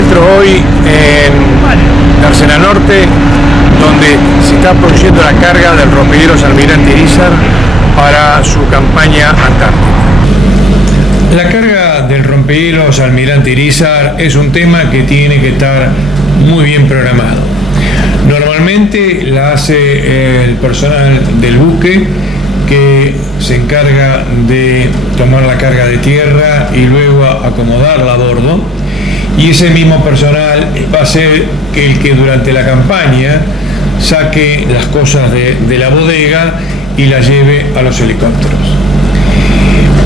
encuentro hoy en Tercera Norte, donde se está produciendo la carga del rompehielos Almirante Irízar para su campaña antártica. La carga del rompehielos Almirante Irízar es un tema que tiene que estar muy bien programado. Normalmente la hace el personal del buque, que se encarga de tomar la carga de tierra y luego acomodarla a bordo, y ese mismo personal va a ser el que durante la campaña saque las cosas de la bodega y las lleve a los helicópteros.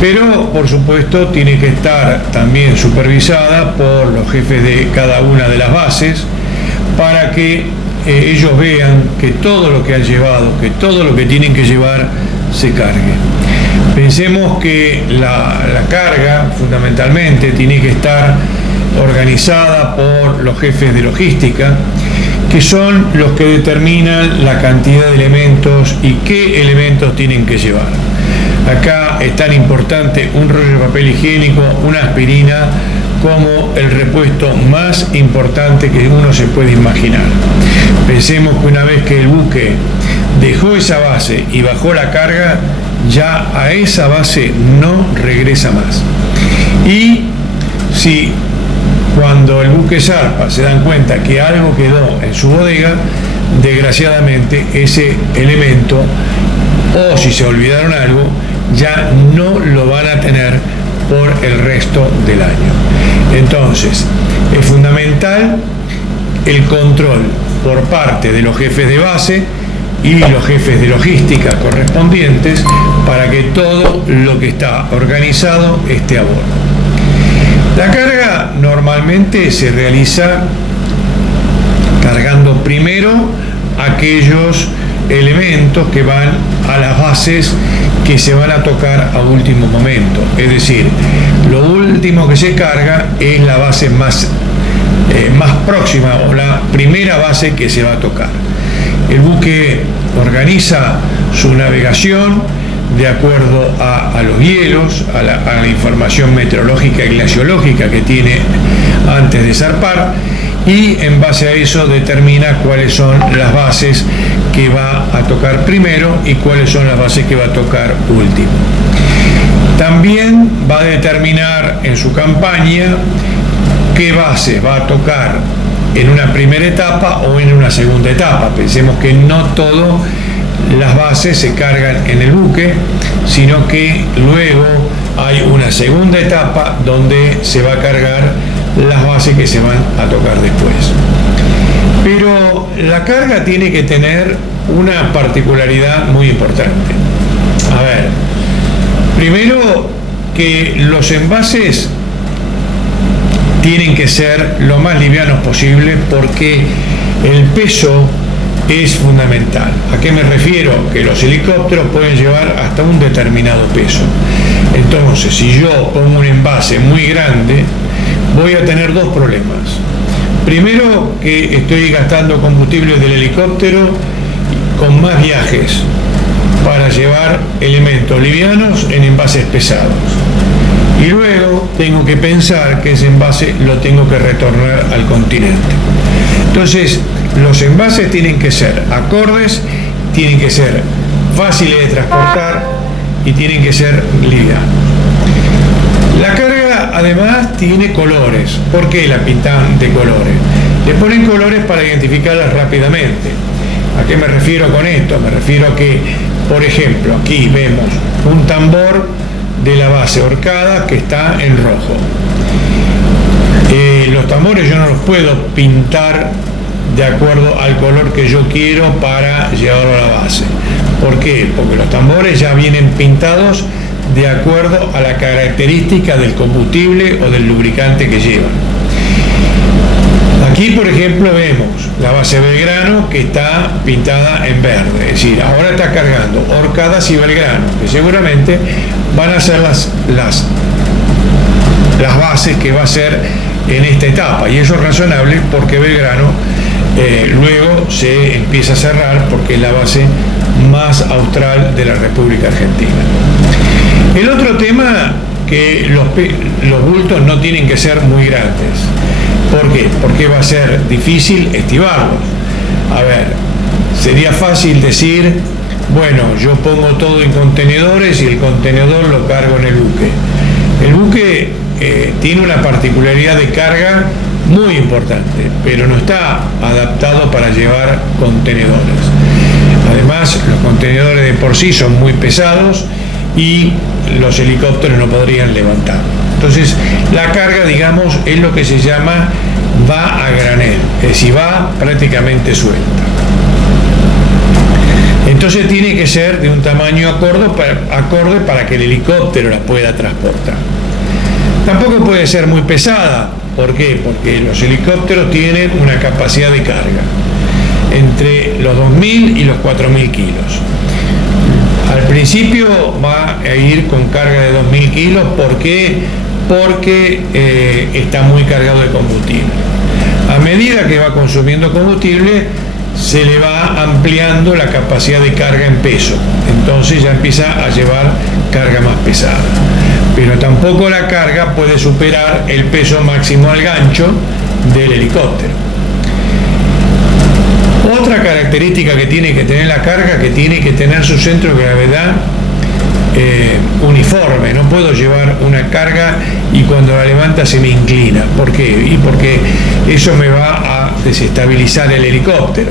Pero por supuesto tiene que estar también supervisada por los jefes de cada una de las bases para que ellos vean que todo lo que han llevado, que todo lo que tienen que llevar se cargue. Pensemos que la carga fundamentalmente tiene que estar organizada por los jefes de logística, que son los que determinan la cantidad de elementos y qué elementos tienen que llevar. Acá es tan importante un rollo de papel higiénico, una aspirina, como el repuesto más importante que uno se puede imaginar. Pensemos que una vez que el buque dejó esa base y bajó la carga, ya a esa base no regresa más. Y si cuando el buque zarpa se dan cuenta que algo quedó en su bodega, desgraciadamente ese elemento, o si se olvidaron algo, ya no lo van a tener por el resto del año. Entonces, es fundamental el control por parte de los jefes de base y los jefes de logística correspondientes para que todo lo que está organizado esté a bordo. La carga normalmente se realiza cargando primero aquellos elementos que van a las bases que se van a tocar a último momento. Es decir, lo último que se carga es la base más próxima o la primera base que se va a tocar. El buque organiza su navegación de acuerdo a los hielos, a la información meteorológica y glaciológica que tiene antes de zarpar, y en base a eso determina cuáles son las bases que va a tocar primero y cuáles son las bases que va a tocar último. También va a determinar en su campaña qué base va a tocar en una primera etapa o en una segunda etapa. Pensemos que no todas las bases se cargan en el buque, sino que luego hay una segunda etapa donde se va a cargar las bases que se van a tocar después. Pero la carga tiene que tener una particularidad muy importante. A ver, primero que los envases tienen que ser lo más livianos posible, porque el peso es fundamental. ¿A qué me refiero? Que los helicópteros pueden llevar hasta un determinado peso. Entonces, si yo pongo un envase muy grande, voy a tener dos problemas. Primero, que estoy gastando combustible del helicóptero con más viajes para llevar elementos livianos en envases pesados. Y luego tengo que pensar que ese envase lo tengo que retornar al continente. Entonces, los envases tienen que ser acordes, tienen que ser fáciles de transportar y tienen que ser livianos. La carga además tiene colores. ¿Por qué la pintan de colores? Le ponen colores para identificarlas rápidamente. ¿A qué me refiero con esto? Me refiero a que, por ejemplo, aquí vemos un tambor de la base Orcada que está en rojo. Los tambores yo no los puedo pintar de acuerdo al color que yo quiero para llevarlo a la base. ¿Por qué? Porque los tambores ya vienen pintados de acuerdo a la característica del combustible o del lubricante que llevan. Aquí, por ejemplo, vemos la base Belgrano, que está pintada en verde, es decir, ahora está cargando Orcadas y Belgrano, que seguramente van a ser las bases que va a ser en esta etapa, y eso es razonable porque Belgrano luego se empieza a cerrar porque es la base más austral de la República Argentina. El otro tema que los bultos no tienen que ser muy grandes. ¿Por qué? Porque va a ser difícil estivarlos. A ver, sería fácil decir, bueno, yo pongo todo en contenedores y el contenedor lo cargo en el buque. El buque tiene una particularidad de carga muy importante, pero no está adaptado para llevar contenedores. Además, los contenedores de por sí son muy pesados y los helicópteros no podrían levantar. Entonces, la carga, digamos, es lo que se llama va a granel, es decir, va prácticamente suelta. Entonces tiene que ser de un tamaño acorde para que el helicóptero la pueda transportar. Tampoco puede ser muy pesada. ¿Por qué? Porque los helicópteros tienen una capacidad de carga entre los 2.000 y los 4.000 kilos. Al principio va a ir con carga de 2.000 kilos. ¿Por qué? Porque está muy cargado de combustible. A medida que va consumiendo combustible, se le va ampliando la capacidad de carga en peso. Entonces ya empieza a llevar carga más pesada. Pero tampoco la carga puede superar el peso máximo al gancho del helicóptero. Otra característica que tiene que tener la carga, que tiene que tener su centro de gravedad uniforme. No puedo llevar una carga y cuando la levanta se me inclina. ¿Por qué? Y porque eso me va a desestabilizar el helicóptero.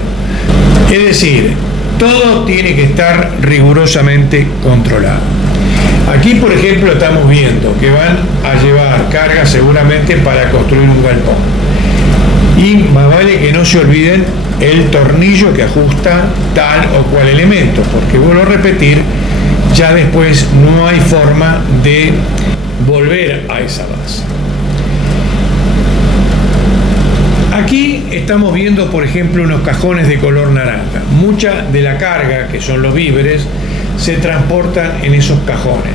Es decir, todo tiene que estar rigurosamente controlado. Aquí, por ejemplo, estamos viendo que van a llevar carga seguramente para construir un galpón. Y más vale que no se olviden el tornillo que ajusta tal o cual elemento, porque vuelvo a repetir, ya después no hay forma de volver a esa base. Aquí estamos viendo, por ejemplo, unos cajones de color naranja. Mucha de la carga, que son los víveres, se transportan en esos cajones.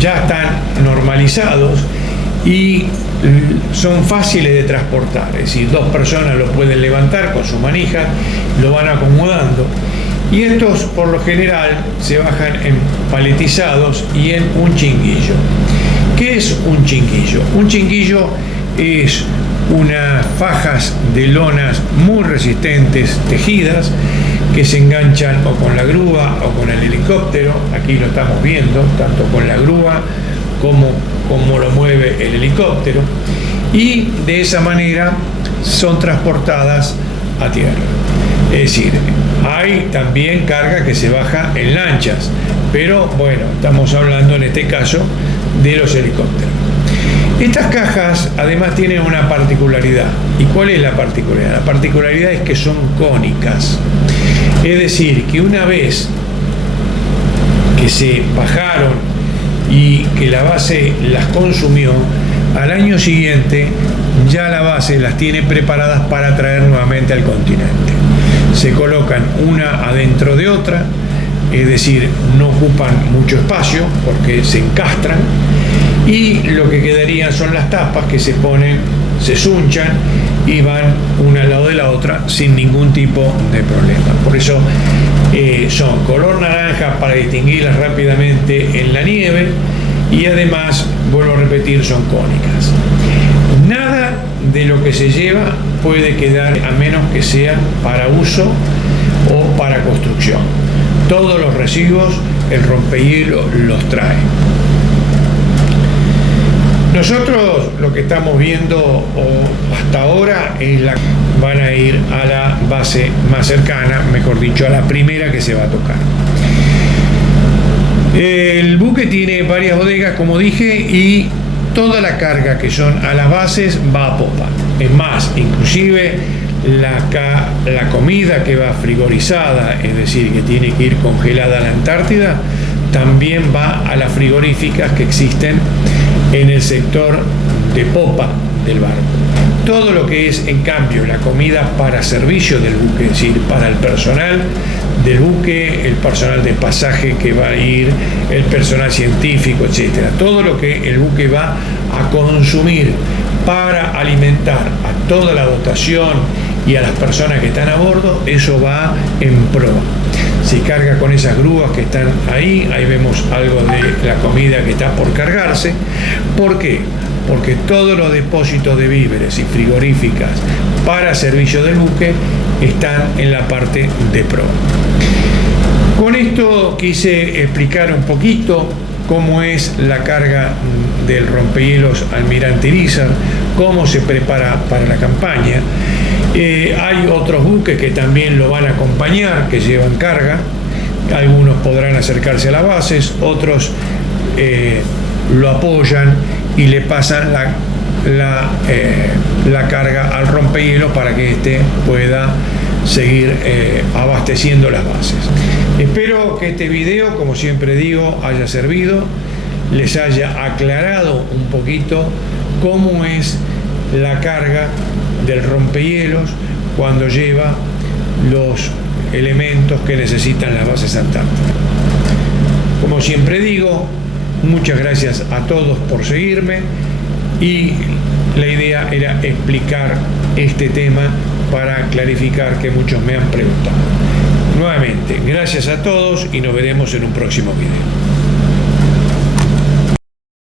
Ya están normalizados y son fáciles de transportar. Es decir, 2 personas lo pueden levantar con su manija, lo van acomodando. Y estos, por lo general, se bajan en paletizados y en un chinguillo. ¿Qué es un chinguillo? Un chinguillo es unas fajas de lonas muy resistentes, tejidas, que se enganchan o con la grúa o con el helicóptero. Aquí lo estamos viendo, tanto con la grúa como lo mueve el helicóptero, y de esa manera son transportadas a tierra. Es decir, hay también carga que se baja en lanchas, pero bueno, estamos hablando en este caso de los helicópteros. Estas cajas además tienen una particularidad. ¿Y cuál es la particularidad? La particularidad es que son cónicas. Es decir, que una vez que se bajaron y que la base las consumió, al año siguiente ya la base las tiene preparadas para traer nuevamente al continente. Se colocan una adentro de otra, es decir, no ocupan mucho espacio porque se encastran, y lo que quedarían son las tapas que se ponen, se zunchan y van una al lado de la otra sin ningún tipo de problema. Por eso son color naranja para distinguirlas rápidamente en la nieve, y además, vuelvo a repetir, son cónicas. Nada de lo que se lleva puede quedar a menos que sea para uso o para construcción. Todos los residuos el rompehielos los trae. Nosotros lo que estamos viendo hasta ahora es van a ir a la base más cercana, mejor dicho, a la primera que se va a tocar. El buque tiene varias bodegas, como dije, y toda la carga que son a las bases va a popa. Es más, inclusive la comida que va frigorizada, es decir, que tiene que ir congelada a la Antártida, también va a las frigoríficas que existen en el sector de popa del barco. Todo lo que es, en cambio, la comida para servicio del buque, es decir, para el personal del buque, el personal de pasaje que va a ir, el personal científico, etcétera, todo lo que el buque va a consumir para alimentar a toda la dotación y a las personas que están a bordo, eso va en proa. se carga con esas grúas que están ahí. Ahí vemos algo de la comida que está por cargarse. ¿Por qué? Porque todos los depósitos de víveres y frigoríficas para servicio del buque están en la parte de proa. Con esto quise explicar un poquito cómo es la carga del rompehielos Almirante Irizar, cómo se prepara para la campaña. Hay otros buques que también lo van a acompañar, que llevan carga. Algunos podrán acercarse a las bases, otros lo apoyan y le pasan la carga al rompehielos para que éste pueda seguir abasteciendo las bases. Espero que este video, como siempre digo, haya servido, les haya aclarado un poquito cómo es la carga del rompehielos cuando lleva los elementos que necesitan las bases antárticas. Como siempre digo, muchas gracias a todos por seguirme, y la idea era explicar este tema para clarificar que muchos me han preguntado. Nuevamente, gracias a todos y nos veremos en un próximo video.